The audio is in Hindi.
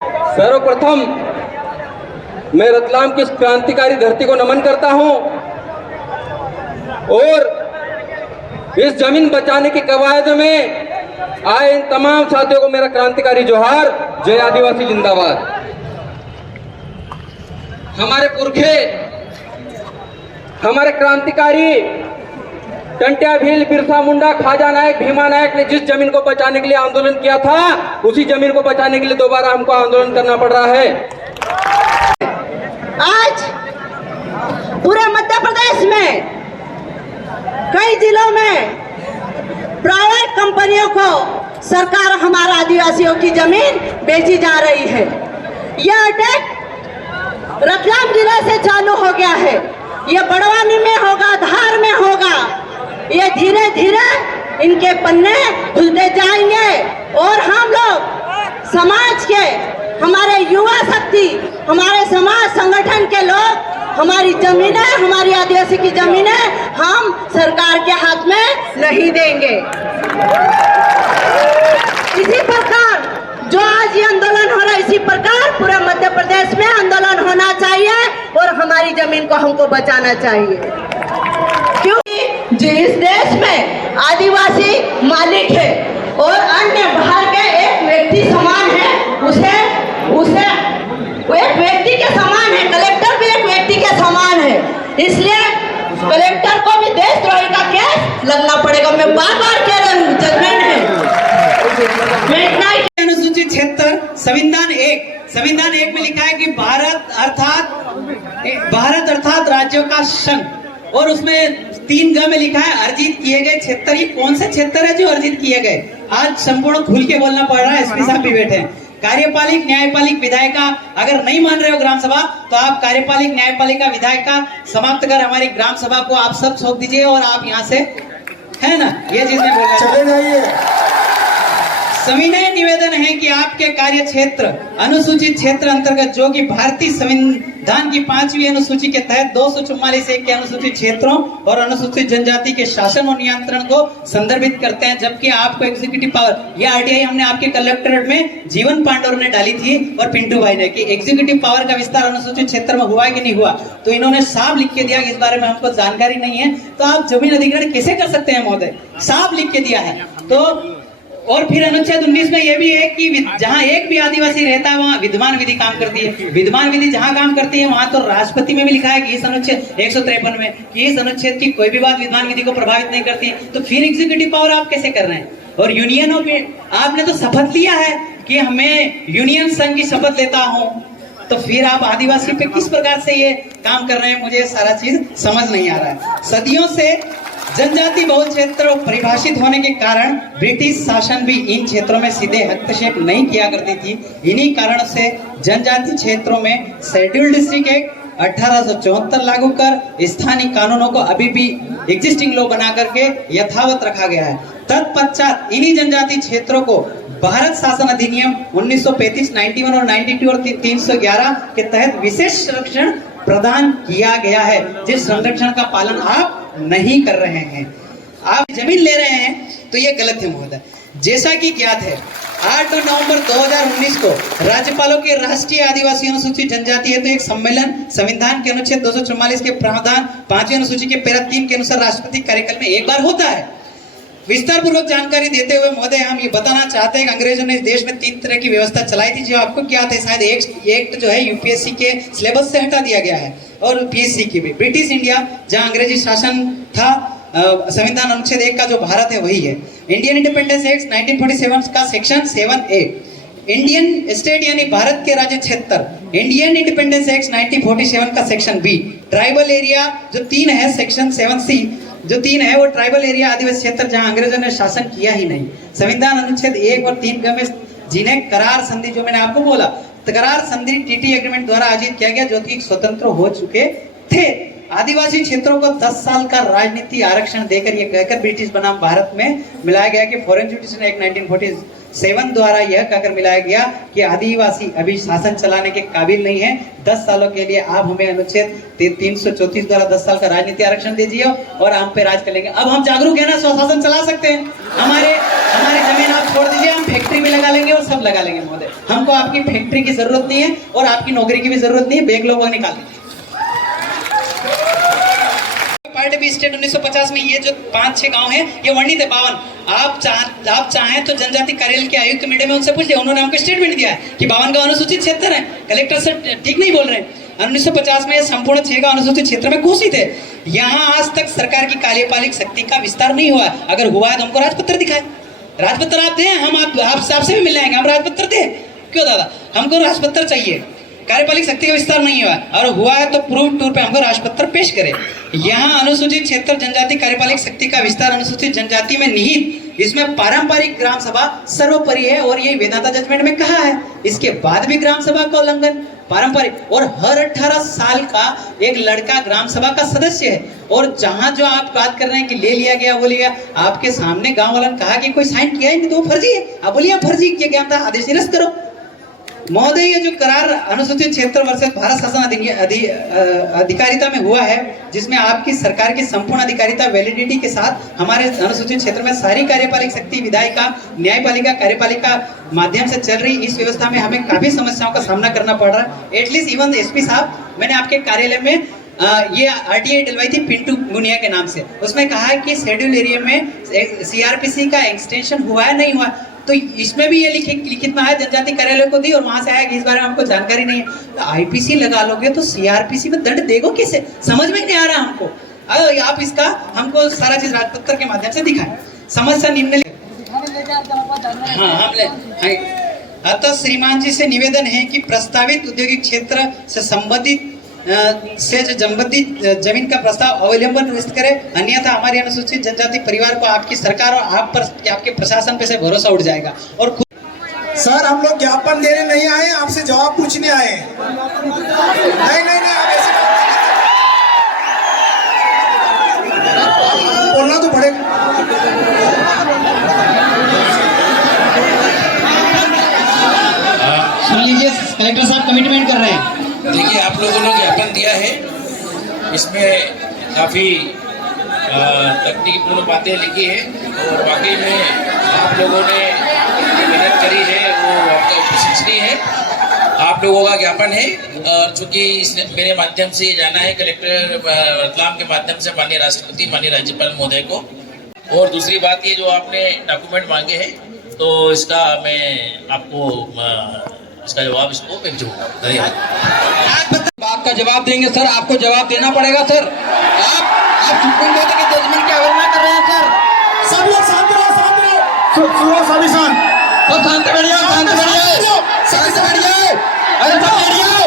सर्वप्रथम मैं रतलाम की इस क्रांतिकारी धरती को नमन करता हूं और इस जमीन बचाने की कवायद में आए इन तमाम साथियों को मेरा क्रांतिकारी जोहार। जय आदिवासी जिंदाबाद। हमारे पुरखे, हमारे क्रांतिकारी टंट्या भील, बिरसा मुंडा, खाजा नायक, भीमा नायक ने जिस जमीन को बचाने के लिए आंदोलन किया था, उसी जमीन को बचाने के लिए दोबारा हमको आंदोलन करना पड़ रहा है। आज पूरे मध्य प्रदेश में कई जिलों में प्राइवेट कंपनियों को सरकार हमारा आदिवासियों की जमीन बेची जा रही है। यह अटैक रतलाम जिले से चालू हो गया है, यह बड़वानी में होगा, धार में होगा। ये धीरे धीरे इनके पन्ने खुलते जाएंगे और हम लोग समाज के, हमारे युवा शक्ति, हमारे समाज संगठन के लोग हमारी जमीनें, हमारी आदिवासी की जमीनें हम सरकार के हाथ में नहीं देंगे। इसी प्रकार जो आज ये आंदोलन हो रहा है, इसी प्रकार पूरे मध्य प्रदेश में आंदोलन होना चाहिए और हमारी जमीन को हमको बचाना चाहिए, क्योंकि जिस देश में आदिवासी मालिक है और अन्य बाहर के एक व्यक्ति समान है, उसे वो एक व्यक्ति के समान है, कलेक्टर भी एक व्यक्ति के समान है, इसलिए कलेक्टर को भी देशद्रोही का केस लगना पड़ेगा। मैं बार बार कह रही हूँ, जजमेंट है। अनुसूचित क्षेत्र संविधान एक में लिखा है कि भारत अर्थात राज्यों का संघ, और उसमें 3 ग में लिखा है अर्जित किए गए क्षेत्र। ये कौन से क्षेत्र है जो अर्जित किए गए? आज संपूर्ण खुल के बोलना पड़ रहा है। एसपी साहब भी बैठे हैं। कार्यपालिक, न्यायपालिक, विधायिका अगर नहीं मान रहे हो ग्राम सभा, तो आप कार्यपालिक, न्यायपालिका, विधायिका समाप्त कर हमारी ग्राम सभा को आप सब सौंप दीजिए और आप यहाँ से, है ना, ये चीज में बोलना चले जाइए। सविनय निवेदन है कि आपके कार्य क्षेत्र अनुसूचित क्षेत्र अंतर्गत, जो कि भारतीय संविधान की 5वीं अनुसूची के तहत 244 के अनुसूचित क्षेत्रों और अनुसूचित जनजाति के शासन और नियंत्रण को संदर्भित करते हैं, जबकि आपको एग्जीक्यूटिव पावर, यह आरटीआई हमने आपके कलेक्टरेट में जीवन पांडवर ने डाली थी और पिंटू भाई ने, कि एग्जीक्यूटिव पावर का विस्तार अनुसूचित क्षेत्र में हुआ है कि नहीं हुआ, तो इन्होंने साफ लिख के दिया कि इस बारे में हमको जानकारी नहीं है। तो आप जमीन अधिग्रहण कैसे कर सकते हैं महोदय? साफ लिख के दिया है। तो और फिर अनुच्छेद 19 में यह भी है कि जहां एक भी आदिवासी रहता है वहां विद्यमान विधि काम करती है। विद्यमान विधि जहां काम करती है वहां तो राष्ट्रपति में भी लिखा है कि इस अनुच्छेद 153 में कि इस अनुच्छेद की कोई भी बात विद्यमान विधि को प्रभावित नहीं करती है। तो फिर एग्जीक्यूटिव पावर आप कैसे कर रहे हैं? और यूनियनों पे आपने तो शपथ लिया है कि हमें यूनियन संघ की शपथ लेता हूं, तो फिर आप आदिवासी पे किस प्रकार से ये काम कर रहे हैं? मुझे सारा चीज समझ नहीं आ रहा है। सदियों से जनजाति बहुल क्षेत्र परिभाषित होने के कारण ब्रिटिश शासन भी इन क्षेत्रों में सीधे हस्तक्षेप नहीं किया करती थी। इन्हीं कारण से जनजाति क्षेत्रों में शेड्यूल्ड डिस्ट्रिक्ट एक्ट 1874 लागू कर स्थानीय कानूनों को अभी भी एग्जिस्टिंग लॉ बना करके यथावत रखा गया है। तत्पश्चात इन्हीं जनजाति क्षेत्रों को भारत शासन अधिनियम 1935, 91 और 92 और 311 के तहत विशेष संरक्षण प्रदान किया गया है, जिस संरक्षण का पालन आप नहीं कर रहे हैं। आप जमीन ले रहे हैं तो ये गलत है महोदय। जैसा कि ज्ञात है, 8 नवंबर 2019 को राज्यपालों के राष्ट्रीय आदिवासी अनुसूचित जनजाति है तो एक सम्मेलन संविधान के अनुच्छेद 244 के प्रावधान 5वीं अनुसूची के पैरा 3 के अनुसार राष्ट्रपति कार्यकाल में एक बार होता है। विस्तार पूर्वक जानकारी देते हुए महोदय हम ये बताना चाहते हैं कि अंग्रेजों ने इस देश में 3 तरह की व्यवस्था चलाई थी, जो आपको क्या थे शायद एक जो है यूपीएससी के सिलेबस से हटा दिया गया है, और पीएससी की भी। ब्रिटिश इंडिया जहां अंग्रेजी शासन था, संविधान अनुच्छेद 1 का जो भारत है वही है। इंडियन इंडिपेंडेंस एक्ट 1947 का सेक्शन 7A, इंडियन स्टेट यानी भारत के राज्य क्षेत्र, इंडियन इंडिपेंडेंस एक्ट 1947 का सेक्शन B, ट्राइबल एरिया जो 3 है, सेक्शन 7C जो 3 है, वो ट्राइबल एरिया आदिवासी क्षेत्र जहां अंग्रेजों ने शासन किया ही नहीं। संविधान अनुच्छेद 1 और 3 में जिन्हें करार संधि, जो मैंने आपको बोला, करार संधि टीटी एग्रीमेंट द्वारा आयोजित किया गया, जो कि स्वतंत्र हो चुके थे। आदिवासी क्षेत्रों को 10 साल का राजनीति आरक्षण देकर यह कहकर ब्रिटिश बनाम भारत में मिलाया गया कि फॉरेन जुडिशन एक्ट 1947 द्वारा यह कहकर मिलाया गया कि आदिवासी अभी शासन चलाने के काबिल नहीं है। 10 सालों के लिए आप हमें अनुच्छेद 334 द्वारा 10 साल का राजनीति आरक्षण दीजिए और हम पे राज कर लेंगे। अब हम जागरूक है ना, स्वशासन चला सकते हैं। हमारे जमीन आप छोड़ दीजिए, हम फैक्ट्री में लगा लेंगे और सब लगा लेंगे महोदय। हमको आपकी फैक्ट्री की जरूरत नहीं है और आपकी नौकरी की भी जरूरत नहीं है। बेग लोगों को निकाल दीजिए। पार्ट ऑफ स्टेट 1950 में ये जो 5-6 गांव हैं ये वर्णित है 52। आप चाहें तो जनजाति कार्यालय के आयुक्त मीडिया में उनसे पूछ लिया, उन्होंने हमको स्टेटमेंट दिया है कि 52 गांव अनुसूचित क्षेत्र है। कलेक्टर सर ठीक नहीं बोल रहे हैं। 1950 में ये संपूर्ण 6 गांव अनुसूचित क्षेत्र में घोषित है। यहाँ आज तक सरकार की कार्यपालिक शक्ति का विस्तार नहीं हुआ है। अगर हुआ है तो हमको राजपत्र दिखाए, राजपत्र आप दें, हम आपसे भी मिल जाएंगे। हम राजपत्र दें क्यों दादा, हमको राजपत्र चाहिए। कार्यपालिक शक्ति का विस्तार नहीं हुआ और हुआ है तो प्रूफ टूर पे हमको राजपत्र पेश करे। यहाँ अनुसूचित क्षेत्र जनजाति कार्यपालिक शक्ति का विस्तार अनुसूचित जनजाति में निहित, इसमें पारंपरिक ग्राम सभा सर्वोपरि है और ये वेदांता जजमेंट में कहा है। इसके बाद भी ग्राम सभा का उल्लंघन पारंपरिक, और हर 18 साल का एक लड़का ग्राम सभा का सदस्य है। और जहां जो आप बात कर रहे हैं कि ले लिया गया वो लिया, आपके सामने गांव वालों ने कहा कि कोई साइन किया है नहीं तो वो फर्जी है। आप बोलिए फर्जी किया गया था, आदेश निरस्त करो। महोदय ये जो करार अनुसूचित क्षेत्र वर्सेस भारत शासन अधिकारिता में हुआ है, जिसमें आपकी सरकार की संपूर्ण अधिकारिता वैलिडिटी के साथ हमारे अनुसूचित क्षेत्र में सारी कार्यपालिक शक्ति विधायिका न्यायपालिका कार्यपालिका माध्यम से चल रही, इस व्यवस्था में हमें काफी समस्याओं का सामना करना पड़ रहा है। एटलीस्ट इवन एसपी साहब, मैंने आपके कार्यालय में ये RTI डलवाई थी पिंटू मुनिया के नाम से, उसमें कहा है कि शेड्यूल एरिया में CRPC का एक्सटेंशन हुआ है नहीं हुआ, तो इसमें भी ये लिखित में है जनजाति कार्यालय को दी और वहां से आया कि इस बारे में हमको जानकारी नहीं है। तो IPC लगा लोगे तो CRPC में दंड देगो कैसे, समझ में नहीं आ रहा हमको। आप इसका हमको सारा चीज राजपत्र के माध्यम से दिखाएं। समस्या निम्न अतः श्रीमान जी से निवेदन है कि प्रस्तावित औद्योगिक क्षेत्र से संबंधित जमीन का प्रस्ताव अवलंबन निरस्त करे, अन्यथा हमारी अनुसूचित जनजाति परिवार को आपकी सरकार और आप पर आपके प्रशासन पे से भरोसा उठ जाएगा। और सर हम लोग ज्ञापन देने नहीं आए, आपसे जवाब पूछने आए हैं। नहीं आप ऐसे बोलना तो पड़ेगा। सुन लीजिए, कलेक्टर साहब कमिटमेंट कर रहे हैं। देखिए आप लोगों ने ज्ञापन दिया है, इसमें काफ़ी तकनीकीपूर्ण बातें लिखी है और वाकई में आप लोगों ने जो मेहनत करी है वो आपका प्रशंसनीय है। आप लोगों का ज्ञापन है और चूँकि इसने मेरे माध्यम से जाना है कलेक्टर रतलाम के माध्यम से माननीय राष्ट्रपति माननीय राज्यपाल महोदय को। और दूसरी बात ये जो आपने डॉक्यूमेंट मांगे हैं तो इसका मैं आपको इसका जवाब इसको भेजूंगा। धन्यवाद। बात का जवाब देंगे सर, आपको जवाब देना पड़ेगा सर। आप सुप्रीम कोर्ट के जजमेंट की अवहेलना कर रहे हैं सर। सब लोग शांत रहो। सुनो सभी शांत। शांत बैठ जाओ, शांत बैठ जाओ, शांत बैठ जाओ, अरे शांत बैठ जाओ।